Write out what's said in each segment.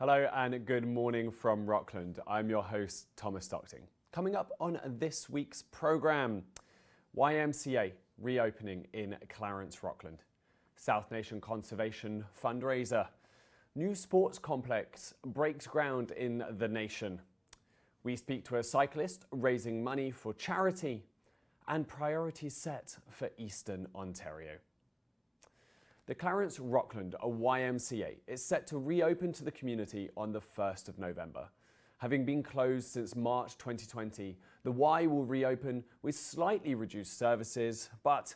Hello and good morning from Rockland. I'm your host, Thomas Stockting. Coming up on this week's program, YMCA reopening in Clarence-Rockland, South Nation Conservation fundraiser, new sports complex breaks ground in the nation. We speak to a cyclist raising money for charity and priorities set for Eastern Ontario. The Clarence-Rockland YMCA is set to reopen to the community on the 1st of November. Having been closed since March 2020, the Y will reopen with slightly reduced services, but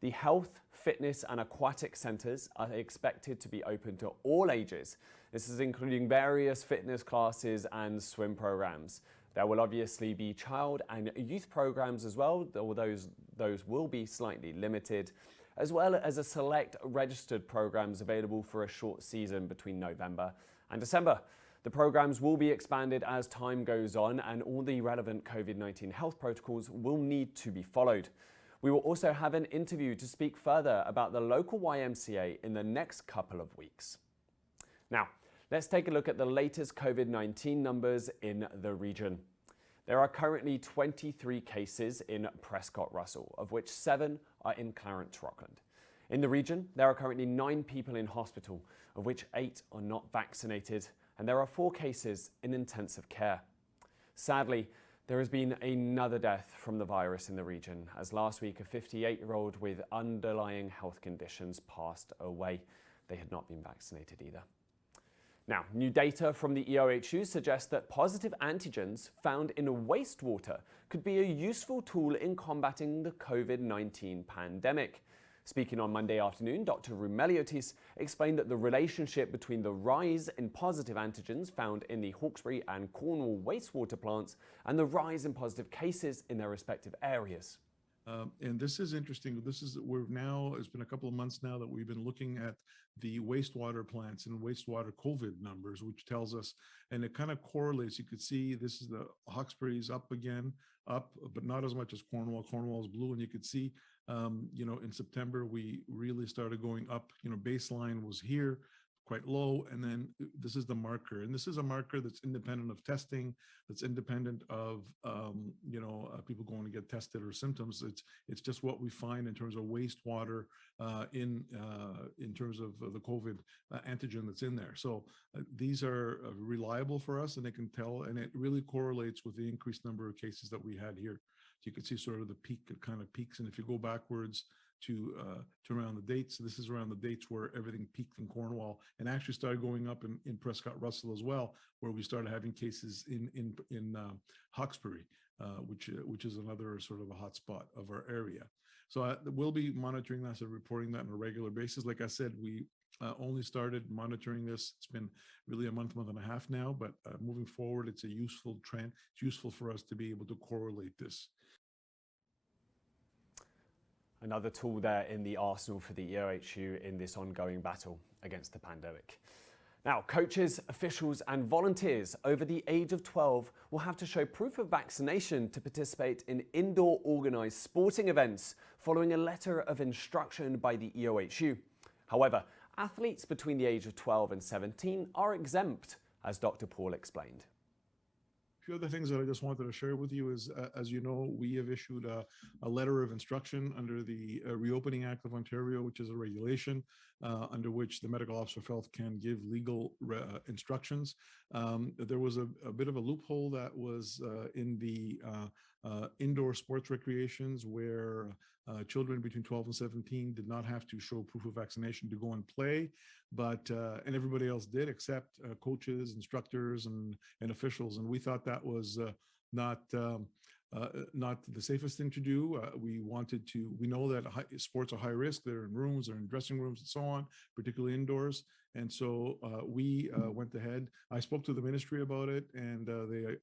the health, fitness and aquatic centers are expected to be open to all ages. This is including various fitness classes and swim programs. There will obviously be child and youth programs as well, although those will be slightly limited, as well as a select registered programs available for a short season between November and December. The programs will be expanded as time goes on, and all the relevant COVID-19 health protocols will need to be followed. We will also have an interview to speak further about the local YMCA in the next couple of weeks. Now, let's take a look at the latest COVID-19 numbers in the region. There are currently 23 cases in Prescott-Russell, of which 7 are in Clarence-Rockland. In the region, there are currently 9 people in hospital, of which 8 are not vaccinated, and there are 4 cases in intensive care. Sadly, there has been another death from the virus in the region, as last week a 58-year-old with underlying health conditions passed away. They had not been vaccinated either. Now, new data from the EOHU suggests that positive antigens found in wastewater could be a useful tool in combating the COVID-19 pandemic. Speaking on Monday afternoon, Dr. Rumeliotis explained that the relationship between the rise in positive antigens found in the Hawkesbury and Cornwall wastewater plants and the rise in positive cases in their respective areas. And this is interesting. It's been a couple of months now that we've been looking at the wastewater plants and wastewater COVID numbers, which tells us, and it kind of correlates. You could see this is the Hawkesbury's up again, but not as much as Cornwall. Cornwall's blue, and you could see, in September, we really started going up. Baseline was here, quite low, and then this is the marker, and this is a marker that's independent of testing, that's independent of people going to get tested or symptoms. It's just what we find in terms of wastewater in terms of the COVID antigen that's in there. So these are reliable for us, and they can tell, and it really correlates with the increased number of cases that we had here. So you can see sort of the peak, it kind of peaks, and if you go backwards to around the dates. This is around the dates where everything peaked in Cornwall and actually started going up in Prescott-Russell as well, where we started having cases in Hawkesbury, which is another sort of a hot spot of our area. So we'll be monitoring this and reporting that on a regular basis. Like I said, we only started monitoring this. It's been really a month and a half now, but moving forward, it's a useful trend. It's useful for us to be able to correlate this. Another tool there in the arsenal for the EOHU in this ongoing battle against the pandemic. Now, coaches, officials and volunteers over the age of 12 will have to show proof of vaccination to participate in indoor organised sporting events following a letter of instruction by the EOHU. However, athletes between the age of 12 and 17 are exempt, as Dr. Paul explained. A few other things that I just wanted to share with you is, as you know, we have issued a letter of instruction under the Reopening Act of Ontario, which is a regulation under which the medical officer of health can give legal instructions. There was a bit of a loophole that was in the indoor sports recreations where children between 12 and 17 did not have to show proof of vaccination to go and play, but and everybody else did except coaches, instructors, and officials. And we thought that was not the safest thing to do. We know that sports are high risk. They're in rooms, they're in dressing rooms and so on, particularly indoors. And so we went ahead. I spoke to the ministry about it, and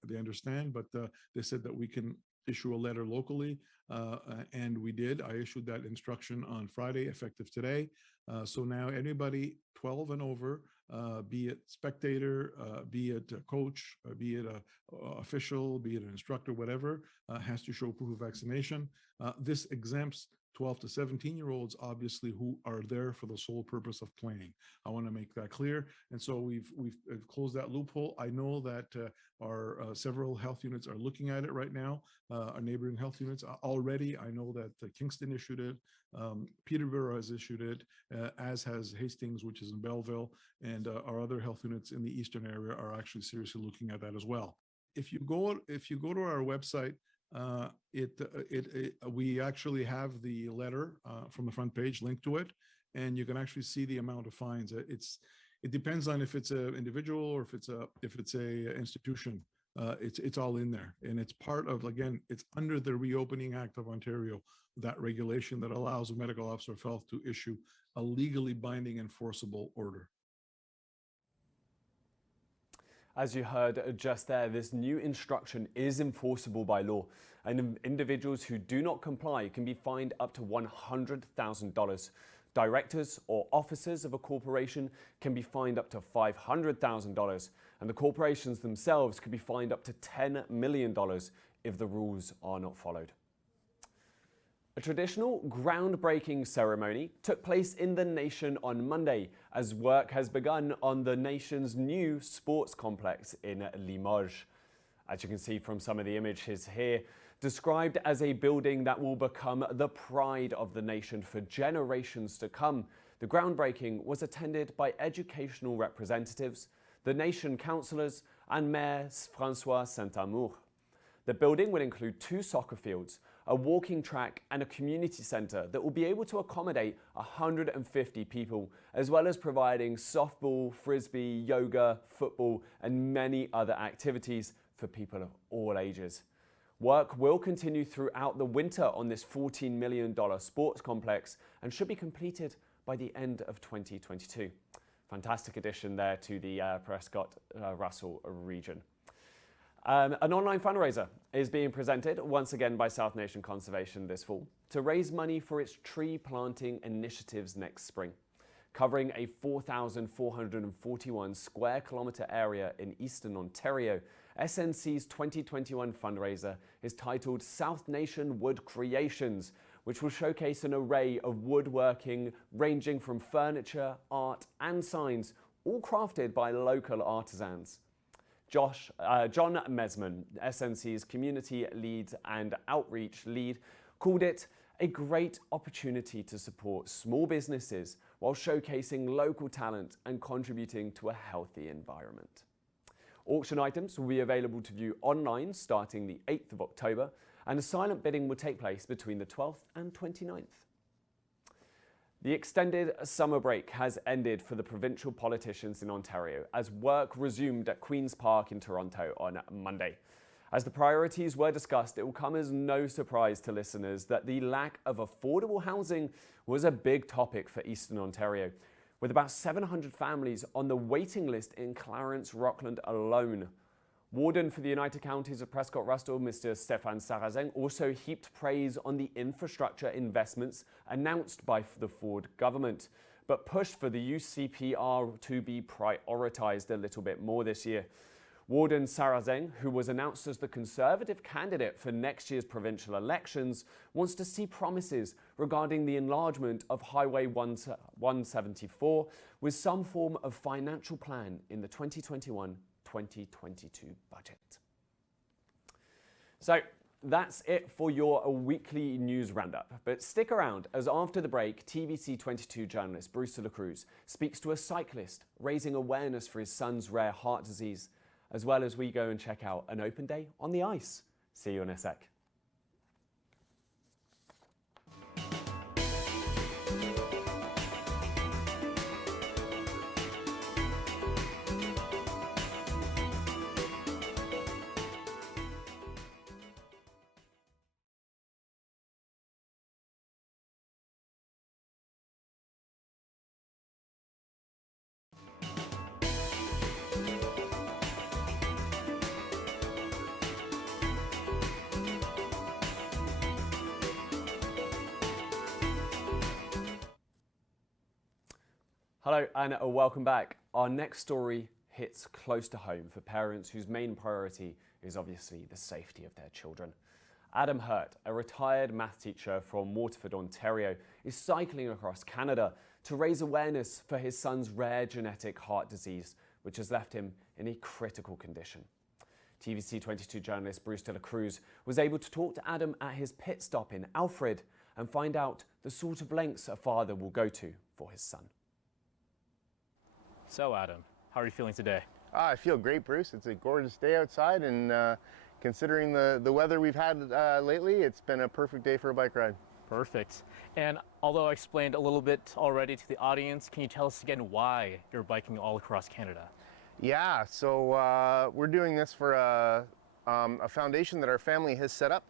they understand, but they said that we can issue a letter locally, and we did. I issued that instruction on Friday, effective today. So now anybody 12 and over, be it spectator, be it a coach, be it a official, be it an instructor, whatever, has to show proof of vaccination. This exempts 12 to 17-year-olds, obviously, who are there for the sole purpose of playing. I want to make that clear. And so we've closed that loophole. I know that our several health units are looking at it right now, our neighboring health units already. I know that Kingston issued it, Peterborough has issued it, as has Hastings, which is in Belleville, and our other health units in the eastern area are actually seriously looking at that as well. If you go to our website, we actually have the letter from the front page linked to it, and you can actually see the amount of fines. It depends on if it's an individual or if it's a institution. It's all in there, and it's part of, again, it's under the Reopening Act of Ontario, that regulation that allows a medical officer of health to issue a legally binding enforceable order. As you heard just there, this new instruction is enforceable by law, and individuals who do not comply can be fined up to $100,000. Directors or officers of a corporation can be fined up to $500,000, and the corporations themselves could be fined up to $10 million if the rules are not followed. A traditional groundbreaking ceremony took place in the nation on Monday as work has begun on the nation's new sports complex in Limoges. As you can see from some of the images here, described as a building that will become the pride of the nation for generations to come, the groundbreaking was attended by educational representatives, the nation councillors, and Mayor François Saint-Amour. The building will include 2 soccer fields, a walking track, and a community centre that will be able to accommodate 150 people, as well as providing softball, frisbee, yoga, football, and many other activities for people of all ages. Work will continue throughout the winter on this $14 million sports complex and should be completed by the end of 2022. Fantastic addition there to the Prescott-Russell region. An online fundraiser is being presented once again by South Nation Conservation this fall to raise money for its tree planting initiatives next spring. Covering a 4,441 square kilometre area in Eastern Ontario, SNC's 2021 fundraiser is titled South Nation Wood Creations, which will showcase an array of woodworking ranging from furniture, art and signs, all crafted by local artisans. John Mesman, SNC's community lead and outreach lead, called it a great opportunity to support small businesses while showcasing local talent and contributing to a healthy environment. Auction items will be available to view online starting the 8th of October, and a silent bidding will take place between the 12th and 29th. The extended summer break has ended for the provincial politicians in Ontario as work resumed at Queen's Park in Toronto on Monday. As the priorities were discussed, it will come as no surprise to listeners that the lack of affordable housing was a big topic for Eastern Ontario, with about 700 families on the waiting list in Clarence-Rockland alone. Warden for the United Counties of Prescott-Russell, Mr. Stéphane Sarrazin, also heaped praise on the infrastructure investments announced by the Ford government, but pushed for the UCPR to be prioritised a little bit more this year. Warden Sarrazin, who was announced as the Conservative candidate for next year's provincial elections, wants to see promises regarding the enlargement of Highway 174 with some form of financial plan in the 2021-2022 budget. So that's it for your weekly news roundup. But stick around, as after the break, TVC 22 journalist Bruce de la Cruz speaks to a cyclist raising awareness for his son's rare heart disease, as well as we go and check out an open day on the ice. See you in a sec. Hello and welcome back. Our next story hits close to home for parents whose main priority is obviously the safety of their children. Adam Hurt, a retired math teacher from Waterford, Ontario, is cycling across Canada to raise awareness for his son's rare genetic heart disease, which has left him in a critical condition. TVC 22 journalist Bruce de la Cruz was able to talk to Adam at his pit stop in Alfred and find out the sort of lengths a father will go to for his son. So Adam, how are you feeling today? I feel great, Bruce. It's a gorgeous day outside, and considering the weather we've had lately, it's been a perfect day for a bike ride. Perfect. And although I explained a little bit already to the audience, can you tell us again why you're biking all across Canada? Yeah, so we're doing this for a foundation that our family has set up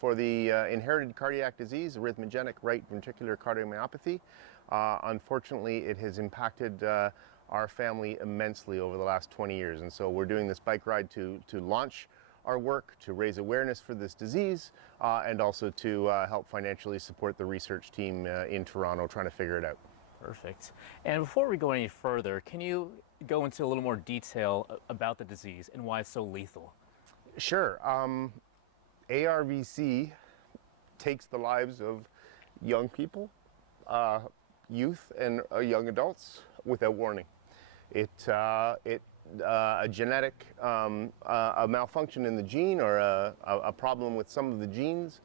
for the inherited cardiac disease, arrhythmogenic right ventricular cardiomyopathy. Unfortunately, it has impacted our family immensely over the last 20 years, and so we're doing this bike ride to launch our work, to raise awareness for this disease, and also to help financially support the research team in Toronto trying to figure it out. Perfect. And before we go any further, can you go into a little more detail about the disease and why it's so lethal? Sure. ARVC takes the lives of young people, youth, and young adults without warning. A genetic a malfunction in the gene or a problem with some of the genes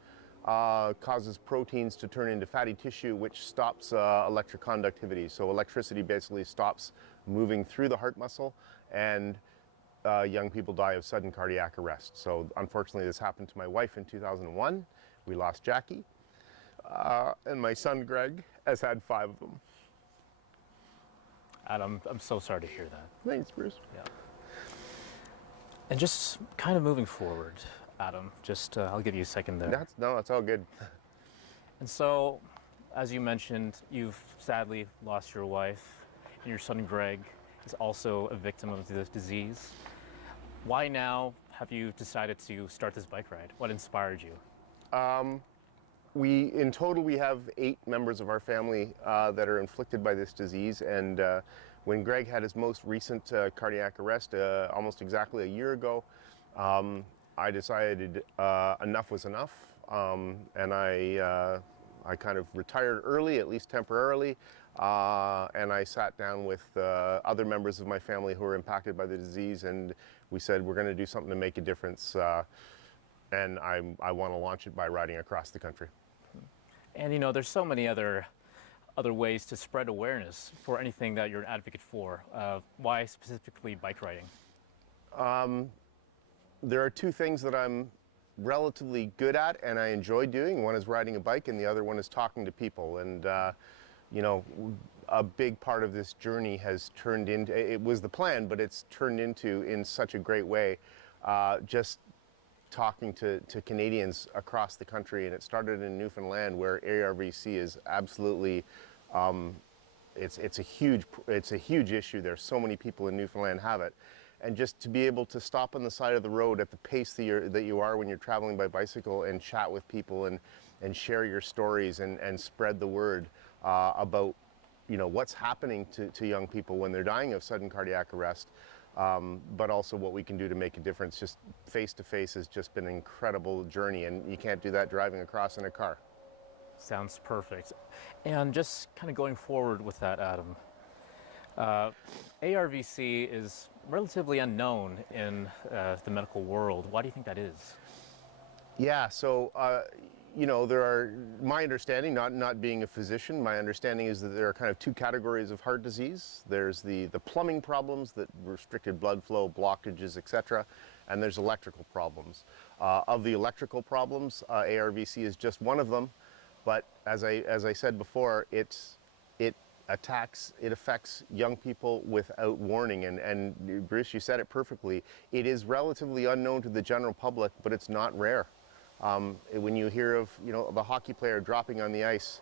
causes proteins to turn into fatty tissue, which stops electric conductivity. So electricity basically stops moving through the heart muscle, and young people die of sudden cardiac arrest. So unfortunately, this happened to my wife in 2001. We lost Jackie, and my son Greg has had 5 of them. Adam, I'm so sorry to hear that. Thanks, Bruce. Yeah. And just kind of moving forward, Adam, just I'll give you a second there. That's all good. And so, as you mentioned, you've sadly lost your wife, and your son Greg is also a victim of this disease. Why now have you decided to start this bike ride? What inspired you? In total, we have 8 members of our family that are inflicted by this disease, and when Greg had his most recent cardiac arrest almost exactly a year ago, I decided enough was enough, and I kind of retired early, at least temporarily, and I sat down with other members of my family who were impacted by the disease, and we said we're going to do something to make a difference, and I want to launch it by riding across the country. And you know, there's so many other ways to spread awareness for anything that you're an advocate for. Why specifically bike riding? There are 2 things that I'm relatively good at and I enjoy doing. One is riding a bike, and the other one is talking to people. And you know, a big part of this journey has turned into, it was the plan, but it's turned into, in such a great way, just talking to Canadians across the country. And it started in Newfoundland, where ARVC is absolutely, it's a huge issue. There's so many people in Newfoundland have it. And just to be able to stop on the side of the road at the pace that you are when you're traveling by bicycle, and chat with people and share your stories and spread the word about, you know, what's happening to young people when they're dying of sudden cardiac arrest, but also what we can do to make a difference. Just face to face has just been an incredible journey, and you can't do that driving across in a car. Sounds perfect. And just kind of going forward with that, Adam, ARVC is relatively unknown in the medical world. Why do you think that is? Yeah, so you know, there are, my understanding, not being a physician, my understanding is that there are kind of 2 categories of heart disease. There's the plumbing problems, that restricted blood flow, blockages, etc., and there's electrical problems. Of the electrical problems, ARVC is just one of them, but as I said before, it affects young people without warning, and Bruce, you said it perfectly. It is relatively unknown to the general public, but it's not rare. When you hear of, you know, the hockey player dropping on the ice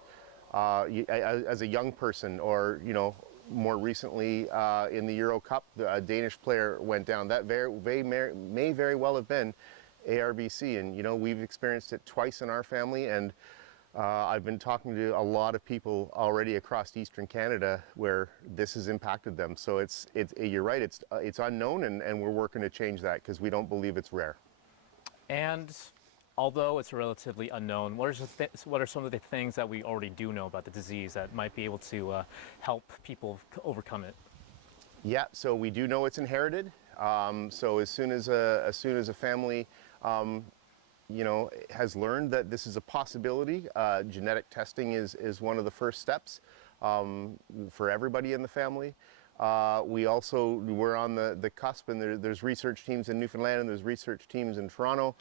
as a young person, or, you know, more recently in the Euro Cup, a Danish player went down. That may very well have been ARVC, and you know, we've experienced it twice in our family, and I've been talking to a lot of people already across Eastern Canada where this has impacted them. So you're right, it's unknown, and we're working to change that because we don't believe it's rare. And although it's relatively unknown, what are some of the things that we already do know about the disease that might be able to help people overcome it? Yeah, so we do know it's inherited. So as soon as a family, has learned that this is a possibility, genetic testing is one of the first steps for everybody in the family. We're on the cusp, and there's research teams in Newfoundland and there's research teams in Toronto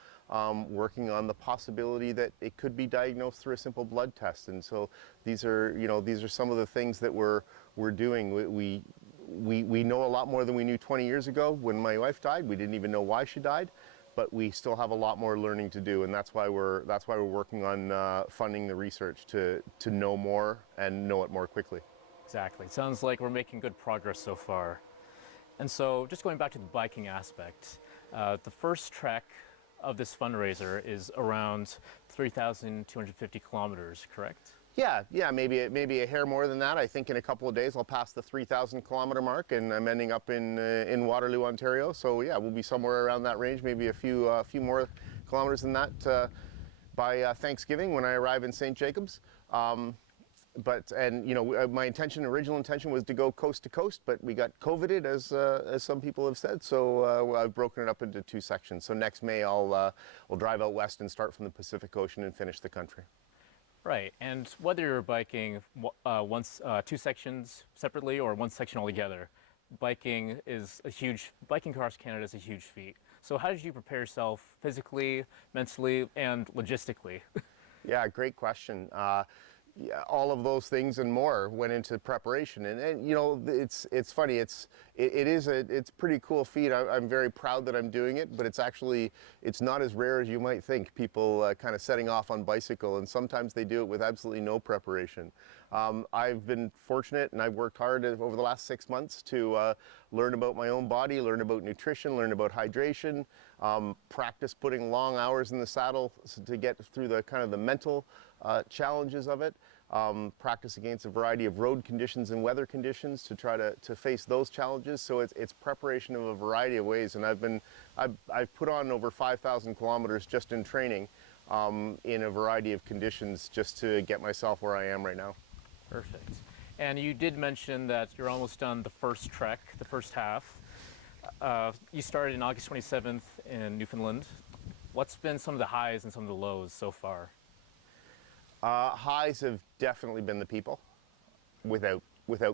working on the possibility that it could be diagnosed through a simple blood test. And so these are some of the things that we're doing. We know a lot more than we knew 20 years ago when my wife died. We didn't even know why she died, but we still have a lot more learning to do, and that's why we're working on funding the research to know more and know it more quickly. Exactly. It sounds like we're making good progress so far. And so, just going back to the biking aspect, the first trek of this fundraiser is around 3,250 kilometers, correct? Yeah, maybe a hair more than that. I think in a couple of days I'll pass the 3,000 kilometer mark, and I'm ending up in Waterloo, Ontario. So yeah, we'll be somewhere around that range, maybe a few more kilometers than that by Thanksgiving when I arrive in St. Jacobs. My original intention was to go coast to coast, but we got COVIDed, as some people have said. So I've broken it up into two sections. So next May we'll drive out west and start from the Pacific Ocean and finish the country. Right, and whether you're biking two sections separately or one section altogether, biking across Canada is a huge feat. So how did you prepare yourself physically, mentally, and logistically? Yeah, great question. Yeah, all of those things and more went into preparation, and it's funny. It's a pretty cool feat. I'm very proud that I'm doing it, but it's not as rare as you might think. People kind of setting off on bicycle, and sometimes they do it with absolutely no preparation. I've been fortunate, and I've worked hard over the last 6 months to learn about my own body, learn about nutrition, learn about hydration, practice putting long hours in the saddle to get through the kind of the mental challenges of it, practice against a variety of road conditions and weather conditions to try to face those challenges. So it's preparation of a variety of ways, and I've put on over 5,000 kilometers just in training in a variety of conditions just to get myself where I am right now. Perfect. And you did mention that you're almost done the first trek, the first half. You started on August 27th in Newfoundland. What's been some of the highs and some of the lows so far? Highs have definitely been the people, without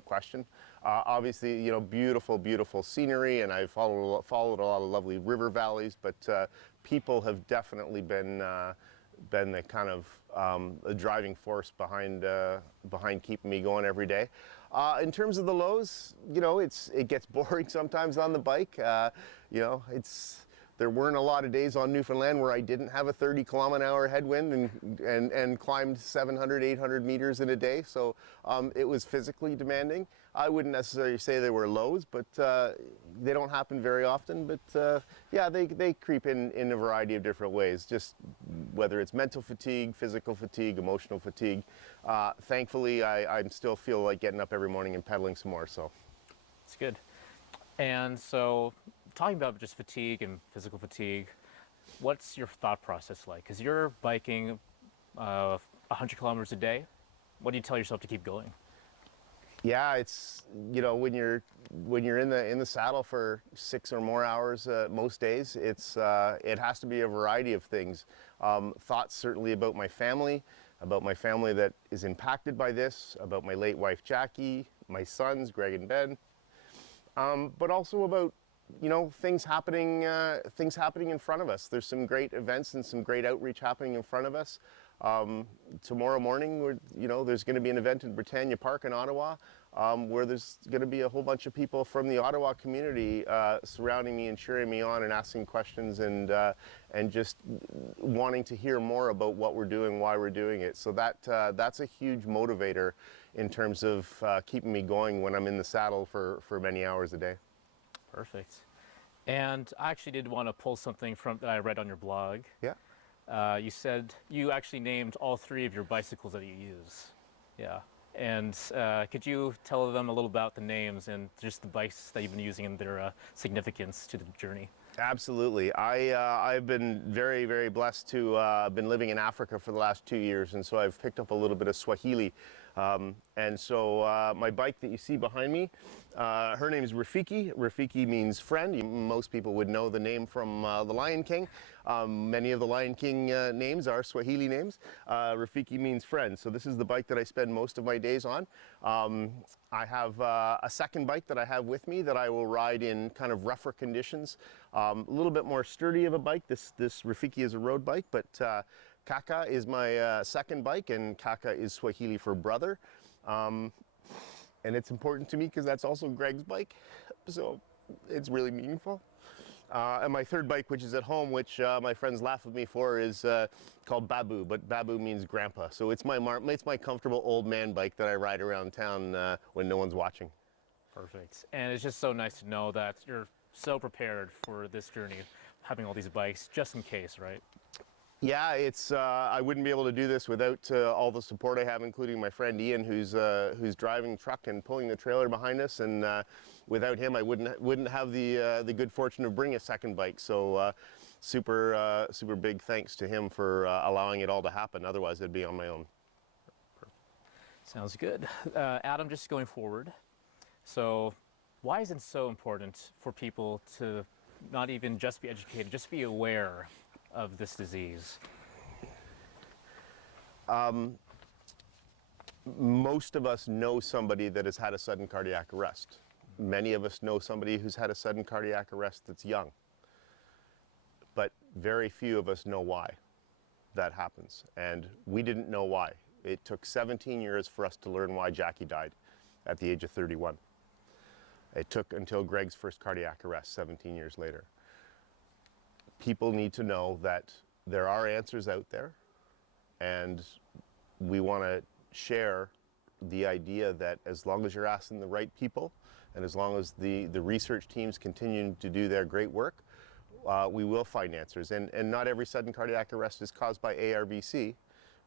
question. Obviously, beautiful scenery, and I've followed a lot of lovely river valleys, but people have definitely been the kind of a driving force behind keeping me going every day. In terms of the lows, it gets boring sometimes on the bike. There weren't a lot of days on Newfoundland where I didn't have a 30-kilometer-an-hour headwind and climbed 700, 800 meters in a day. So it was physically demanding. I wouldn't necessarily say they were lows, but they don't happen very often. But yeah, they creep in a variety of different ways, just whether it's mental fatigue, physical fatigue, emotional fatigue. Thankfully, I still feel like getting up every morning and pedaling some more. So it's good. And so, talking about just fatigue and physical fatigue, what's your thought process like? Because you're biking 100 kilometers a day. What do you tell yourself to keep going? Yeah, it's when you're in the saddle for 6 or more hours most days, it has to be a variety of things. Thoughts certainly about my family that is impacted by this, about my late wife Jackie, my sons Greg and Ben, but also about things happening in front of us. There's some great events and some great outreach happening in front of us. Tomorrow morning, there's going to be an event in Britannia Park in Ottawa where there's going to be a whole bunch of people from the Ottawa community surrounding me and cheering me on and asking questions and just wanting to hear more about what we're doing, why we're doing it. So that's a huge motivator in terms of keeping me going when I'm in the saddle for many hours a day. Perfect. And I actually did want to pull something that I read on your blog. Yeah. You said you actually named all 3 of your bicycles that you use. Yeah. And could you tell them a little about the names and just the bikes that you've been using and their significance to the journey? Absolutely. I've been very, very blessed to been living in Africa for the last 2 years, and so I've picked up a little bit of Swahili. And so my bike that you see behind me, her name is Rafiki. Rafiki means friend. Most people would know the name from The Lion King. Many of the Lion King names are Swahili names. Rafiki means friend. So this is the bike that I spend most of my days on. I have a second bike that I have with me that I will ride in kind of rougher conditions. A little bit more sturdy of a bike. This Rafiki is a road bike, but Kaka is my second bike, and Kaka is Swahili for brother. And it's important to me because that's also Greg's bike, so it's really meaningful. And my third bike, which is at home, which my friends laugh at me for, is called Babu, but Babu means grandpa. So it's my comfortable old man bike that I ride around town when no one's watching. Perfect. And it's just so nice to know that you're so prepared for this journey, having all these bikes, just in case, right? Yeah, it's I wouldn't be able to do this without all the support I have, including my friend Ian, who's driving the truck and pulling the trailer behind us. And without him, I wouldn't have the good fortune of bringing a second bike. So super big thanks to him for allowing it all to happen. Otherwise, I'd be on my own. Sounds good. Adam, just going forward. So, why is it so important for people to not even just be educated, just be aware of this disease? Most of us know somebody that has had a sudden cardiac arrest. Many of us know somebody who's had a sudden cardiac arrest that's young. But very few of us know why that happens. And we didn't know why. It took 17 years for us to learn why Jackie died at the age of 31. It took until Greg's first cardiac arrest 17 years later. People need to know that there are answers out there, and we want to share the idea that as long as you're asking the right people, and as long as the research teams continue to do their great work, we will find answers. And not every sudden cardiac arrest is caused by ARVC,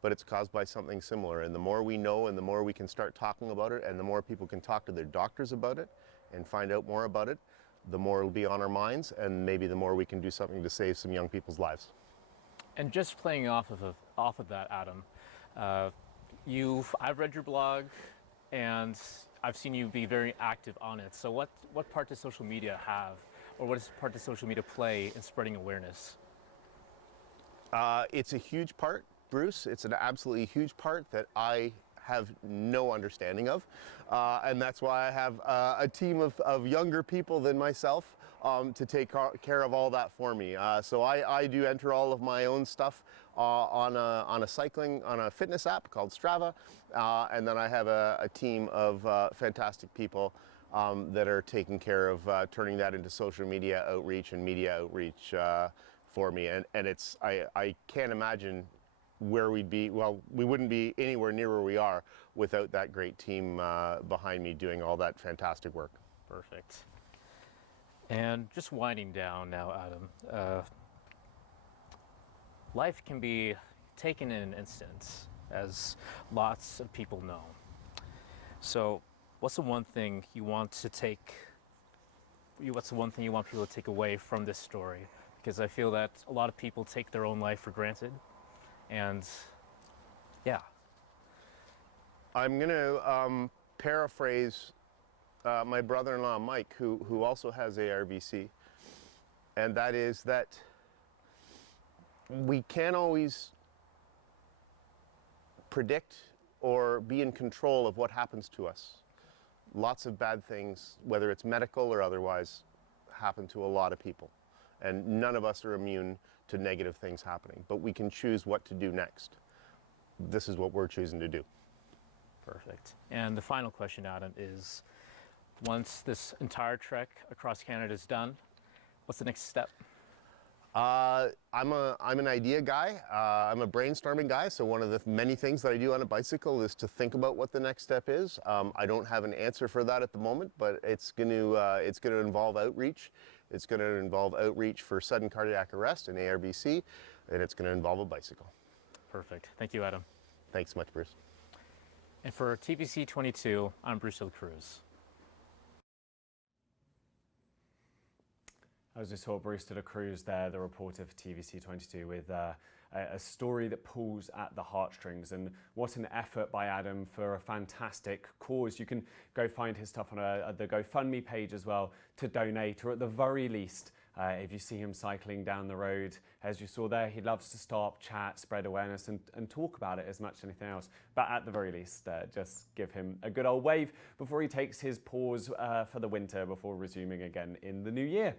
but it's caused by something similar. And the more we know, and the more we can start talking about it, and the more people can talk to their doctors about it and find out more about it, the more it'll be on our minds, and maybe the more we can do something to save some young people's lives. And just playing off of that, Adam, I've read your blog, and I've seen you be very active on it. So what part does social media have, or what part does social media play in spreading awareness? It's a huge part, Bruce. It's an absolutely huge part that I have no understanding of, and that's why I have a team of younger people than myself to take care of all that for me. So I do enter all of my own stuff on a fitness app called Strava, and then I have a team of fantastic people that are taking care of turning that into social media outreach and media outreach for me. And it's I can't imagine where we'd be. Well, we wouldn't be anywhere near where we are without that great team behind me doing all that fantastic work. Perfect. And just winding down now, Adam, life can be taken in an instant, as lots of people know. So what's the one thing you want to take, what's the one thing you want people to take away from this story? Because I feel that a lot of people take their own life for granted. And yeah. I'm going to paraphrase my brother-in-law, Mike, who also has ARVC. And that is that we can't always predict or be in control of what happens to us. Lots of bad things, whether it's medical or otherwise, happen to a lot of people. And none of us are immune to negative things happening, but we can choose what to do next. This is what we're choosing to do. Perfect. And the final question, Adam, is once this entire trek across Canada is done, what's the next step? I'm an idea guy. I'm a brainstorming guy. So one of the many things that I do on a bicycle is to think about what the next step is. I don't have an answer for that at the moment, but it's going to involve outreach. It's going to involve outreach for sudden cardiac arrest and ARVC, and it's going to involve a bicycle. Perfect. Thank you, Adam. Thanks so much, Bruce. And for TPC 22, I'm Bruce Cruz. As we saw Bruce de la Cruz there, the reporter for TVC22, with a story that pulls at the heartstrings. And what an effort by Adam for a fantastic cause. You can go find his stuff on the GoFundMe page as well to donate, or at the very least, if you see him cycling down the road, as you saw there, he loves to stop, chat, spread awareness and talk about it as much as anything else. But at the very least, just give him a good old wave before he takes his pause for the winter before resuming again in the new year.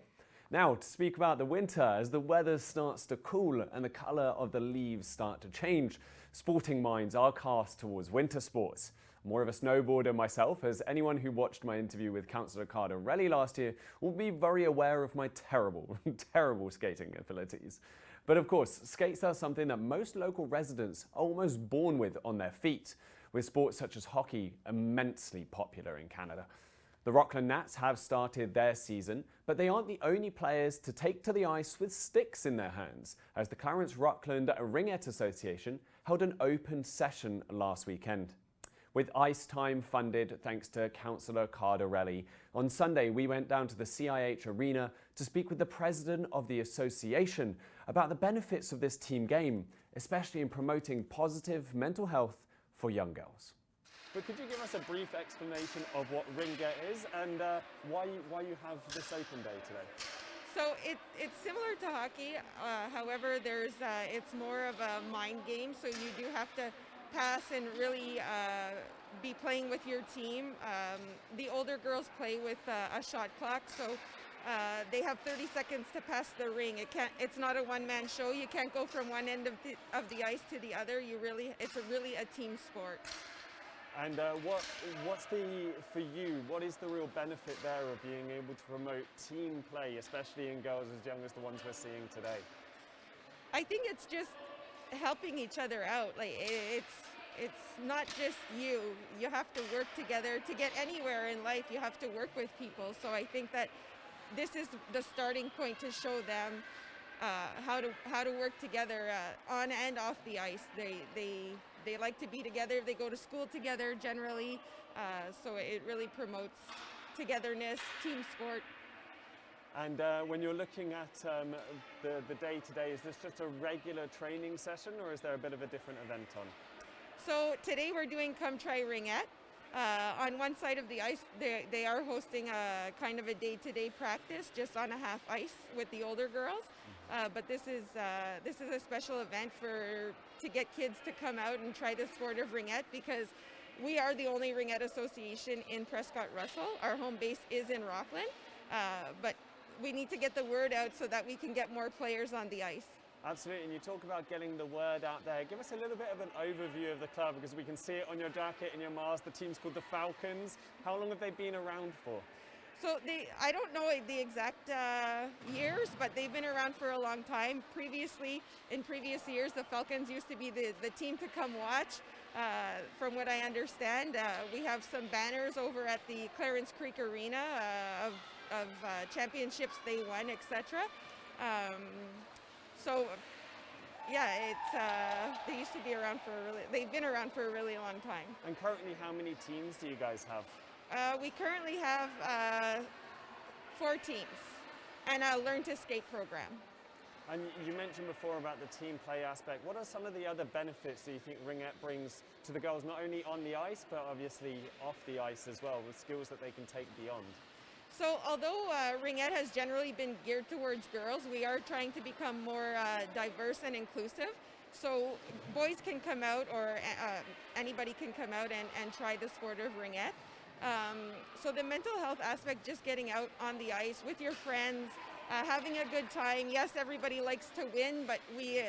Now, to speak about the winter, as the weather starts to cool and the colour of the leaves start to change, sporting minds are cast towards winter sports. More of a snowboarder myself, as anyone who watched my interview with Councillor Cardarelli last year will be very aware of my terrible, terrible skating abilities. But of course, skates are something that most local residents are almost born with on their feet, with sports such as hockey immensely popular in Canada. The Rockland Nats have started their season, but they aren't the only players to take to the ice with sticks in their hands, as the Clarence-Rockland Ringette Association held an open session last weekend. With ice time funded thanks to Councillor Cardarelli, on Sunday we went down to the CIH Arena to speak with the president of the association about the benefits of this team game, especially in promoting positive mental health for young girls. But could you give us a brief explanation of what Ringette is and why you have this open day today? So it's similar to hockey, however, it's more of a mind game, so you do have to pass and really be playing with your team. The older girls play with a shot clock, so they have 30 seconds to pass the ring. It's not a one-man show. You can't go from one end of the ice to the other. It's really a team sport. And for you, what is the real benefit there of being able to promote team play, especially in girls as young as the ones we're seeing today? I think it's just helping each other out. Like it's not just you. You have to work together. To get anywhere in life, you have to work with people. So I think that this is the starting point to show them how to work together on and off the ice. They like to be together. They go to school together generally, so it really promotes togetherness, team sport. And when you're looking at the day today, is this just a regular training session, or is there a bit of a different event on? So today we're doing Come Try Ringette. On one side of the ice, they are hosting a kind of a day-to-day practice just on a half ice with the older girls. But this is a special event to get kids to come out and try the sport of ringette, because we are the only ringette association in Prescott-Russell. Our home base is in Rockland, but we need to get the word out so that we can get more players on the ice. Absolutely, and you talk about getting the word out there. Give us a little bit of an overview of the club, because we can see it on your jacket and your mask. The team's called the Falcons. How long have they been around for? So I don't know the exact years, but they've been around for a long time. In previous years, the Falcons used to be the team to come watch. From what I understand, we have some banners over at the Clarence Creek Arena of championships they won, etc. So yeah, they used to be around they've been around for a really long time. And currently, how many teams do you guys have? We currently have 4 teams and a Learn to Skate program. And you mentioned before about the team play aspect. What are some of the other benefits that you think Ringette brings to the girls, not only on the ice, but obviously off the ice as well, with skills that they can take beyond? So although Ringette has generally been geared towards girls, we are trying to become more diverse and inclusive. So boys can come out, or anybody can come out and try the sport of ringette. So the mental health aspect, just getting out on the ice with your friends, having a good time. Yes, everybody likes to win, but we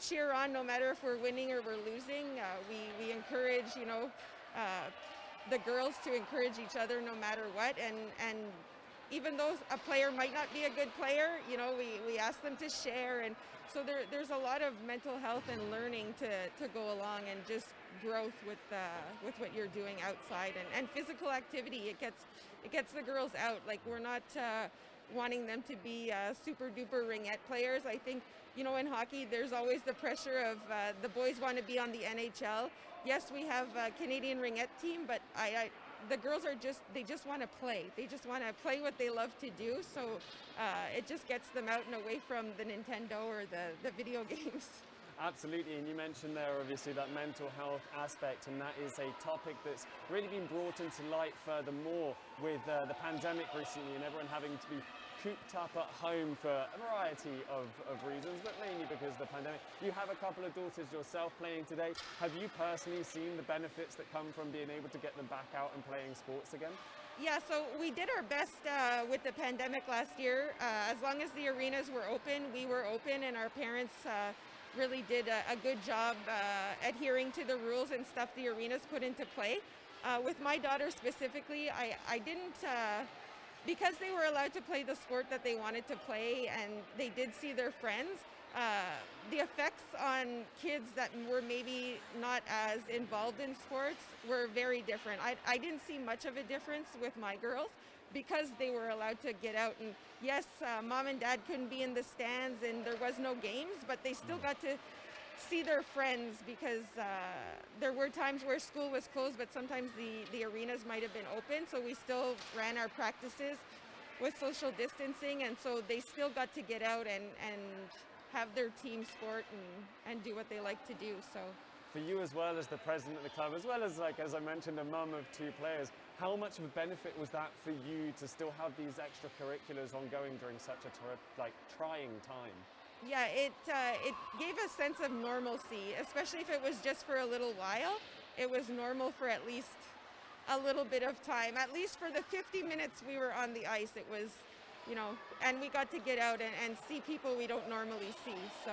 cheer on no matter if we're winning or we're losing. We encourage, the girls to encourage each other no matter what. And even though a player might not be a good player, we ask them to share. And so there's a lot of mental health and learning to go along, and just growth with what you're doing outside, and physical activity. It gets the girls out. Like, we're not wanting them to be super duper ringette players. I think, in hockey there's always the pressure of the boys want to be on the NHL. Yes, we have a Canadian ringette team, but the girls they just want to play. They just want to play what they love to do. So it just gets them out and away from the Nintendo or the video games. Absolutely, and you mentioned there obviously that mental health aspect, and that is a topic that's really been brought into light furthermore with the pandemic recently and everyone having to be cooped up at home for a variety of reasons, but mainly because of the pandemic. You have a couple of daughters yourself playing today. Have you personally seen the benefits that come from being able to get them back out and playing sports again? Yeah, so we did our best with the pandemic last year. As long as the arenas were open, we were open, and our parents really did a good job adhering to the rules and stuff the arenas put into play. With my daughter specifically, I didn't, because they were allowed to play the sport that they wanted to play and they did see their friends, the effects on kids that were maybe not as involved in sports were very different. I didn't see much of a difference with my girls because they were allowed to get out. And yes, mom and dad couldn't be in the stands and there was no games, but they still got to see their friends because there were times where school was closed, but sometimes the arenas might have been open. So we still ran our practices with social distancing, and so they still got to get out and have their team sport and do what they like to do. So for you as well as the president of the club, as well as, like, as I mentioned, a mum of two players, how much of a benefit was that for you to still have these extracurriculars ongoing during such a trying time? Yeah, it gave a sense of normalcy, especially if it was just for a little while. It was normal for at least a little bit of time. At least for the 50 minutes we were on the ice, it was, you know, and we got to get out and see people we don't normally see. So.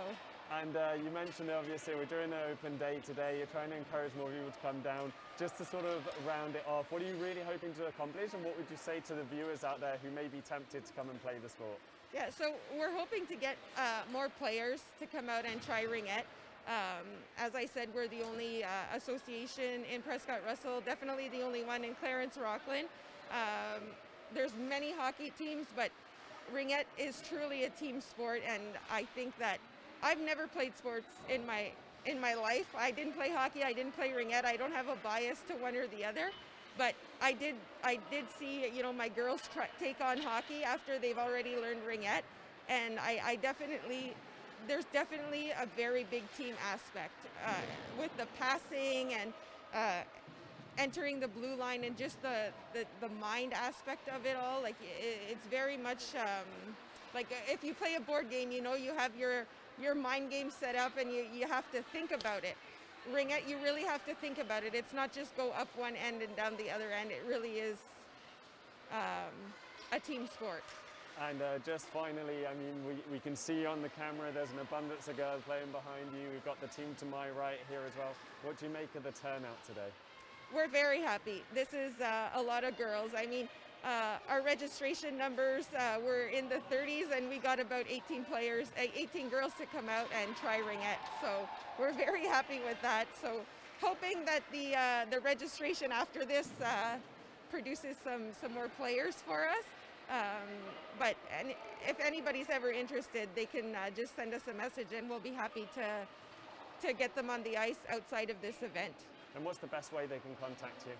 And you mentioned, obviously, we're doing an open day today. You're trying to encourage more people to come down. Just to sort of round it off, what are you really hoping to accomplish, and what would you say to the viewers out there who may be tempted to come and play the sport? Yeah, so we're hoping to get more players to come out and try ringette. As I said, we're the only association in Prescott-Russell, definitely the only one in Clarence-Rockland. There's many hockey teams, but ringette is truly a team sport, and I think that I've never played sports in my life. I didn't play hockey, I didn't play ringette. I don't have a bias to one or the other. But I did see, you know, my girls take on hockey after they've already learned ringette, and there's definitely a very big team aspect with the passing and entering the blue line and just the mind aspect of it all. Like it's very much like if you play a board game, you know, you have your mind game set up and you have to think about it. Ringette, you really have to think about it. It's not just go up one end and down the other end. It really is a team sport. And just finally, I mean, we can see on the camera there's an abundance of girls playing behind you. We've got the team to my right here as well. What do you make of the turnout today? We're very happy. This is a lot of girls. I mean, our registration numbers were in the 30s, and we got about 18 girls to come out and try ringette. So we're very happy with that. So hoping that the registration after this produces some more players for us. But if anybody's ever interested, they can just send us a message, and we'll be happy to get them on the ice outside of this event. And what's the best way they can contact you?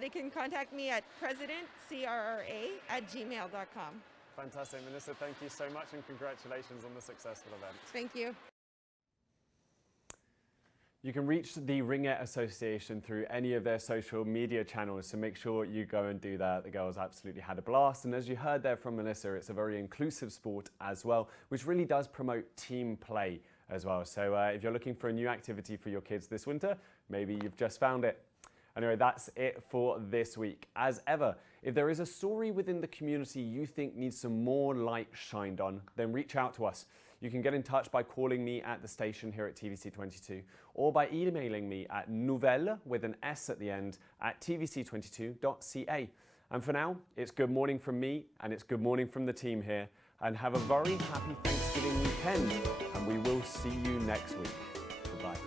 They can contact me at presidentcrra@gmail.com. Fantastic. Melissa, thank you so much, and congratulations on the successful event. Thank you. You can reach the Ringette Association through any of their social media channels, so make sure you go and do that. The girls absolutely had a blast, and as you heard there from Melissa, it's a very inclusive sport as well, which really does promote team play as well. So if you're looking for a new activity for your kids this winter, maybe you've just found it. Anyway, that's it for this week. As ever, if there is a story within the community you think needs some more light shined on, then reach out to us. You can get in touch by calling me at the station here at TVC22 or by emailing me at nouvelle with an S at the end at tvc22.ca. And for now, it's good morning from me and it's good morning from the team here, and have a very happy Thanksgiving weekend, and we will see you next week. Goodbye.